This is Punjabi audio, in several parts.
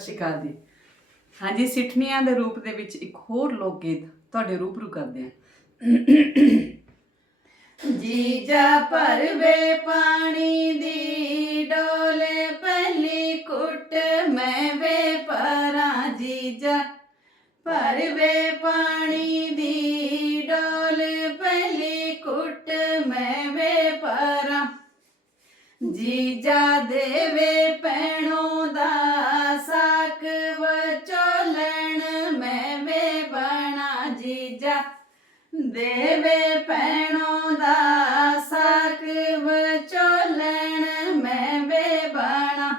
ਸਤਿ ਸ਼੍ਰੀ ਅਕਾਲ ਜੀ। ਹਾਂਜੀ, ਸਿੱਠਣੀਆਂ ਦੇ ਰੂਪ ਦੇ ਵਿੱਚ ਇੱਕ ਹੋਰ ਲੋਕ ਗੀਤ ਤੁਹਾਡੇ ਰੂਬਰੂ ਕਰਦੇ ਹਾਂ। ਜੀਜਾ ਭਰਵੇ ਪਾਣੀ ਦੀ ਡੋਲੇ ਪਹਿਲੀ ਕੁੱਟ ਮੈਂ ਵੇ ਪਰਾਂ ਜੀਜਾ। ਭਰਵੇ ਪਾਣੀ ਦੀ ਡੋਲੇ ਪਹਿਲੀ ਕੁੱਟ ਮੈਂ ਵੇ ਪਰਾਂ। ਜੀਜਾ ਦੇਵੇ ਪੈਣੋਂ ਦੇਵੇ ਪੈਣੋਂ ਦਾ ਸਾਕ ਵਚੋਲਣ ਮੈਂ ਵੇ ਬਣਾ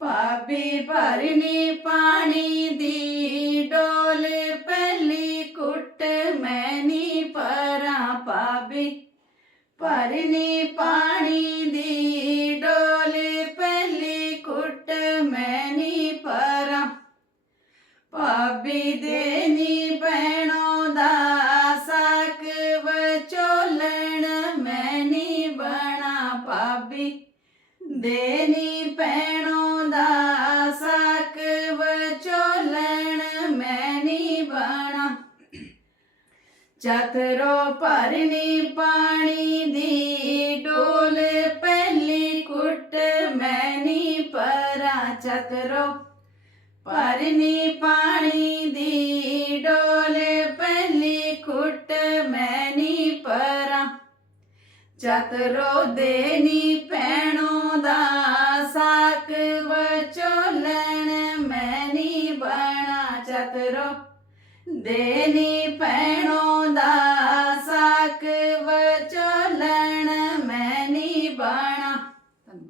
ਭਾਬੀ ਭਰਨੀ ਪਾਣੀ ਦੀ ਡੋਲ ਪਹਿਲੀ ਕੁੱਟ ਮੈਂ ਨੀ ਪਰਾਂ ਭਾਬੀ। ਭਰਨੀ ਪਾਣੀ ਦੀ ਡੋਲ ਪਹਿਲੀ ਕੁੱਟ ਮੈਂ ਨੀ ਪਰਾਂ। ਭਾਬੀ ਦੇਨੀ ਪੈਣੋਂ ਭਾਬੀ ਦੇਨੀ ਪੈਣੋਂ ਦਾ ਸਾਕ ਵਚੋਲਣ ਮੈਂ ਨੀ ਬਣਾ। ਚਤਰੋ ਭਰਨੀ ਪਾਣੀ ਦੀ ਡੋਲ ਪਹਿਲੀ ਕੁੱਟ ਮੈਂ ਨੀ ਪਰਾਂ ਚਤਰੋ ਭਰਨੀ ਚਤਰੋ ਦੇਨੀ ਪੈਣੋਂ ਦਾ ਸਾਕ ਵਚੋਲਣ ਮੈਂ ਨੀ ਬਣਾ ਚਤਰੋ। ਦੇਨੀ ਪੈਣੋਂ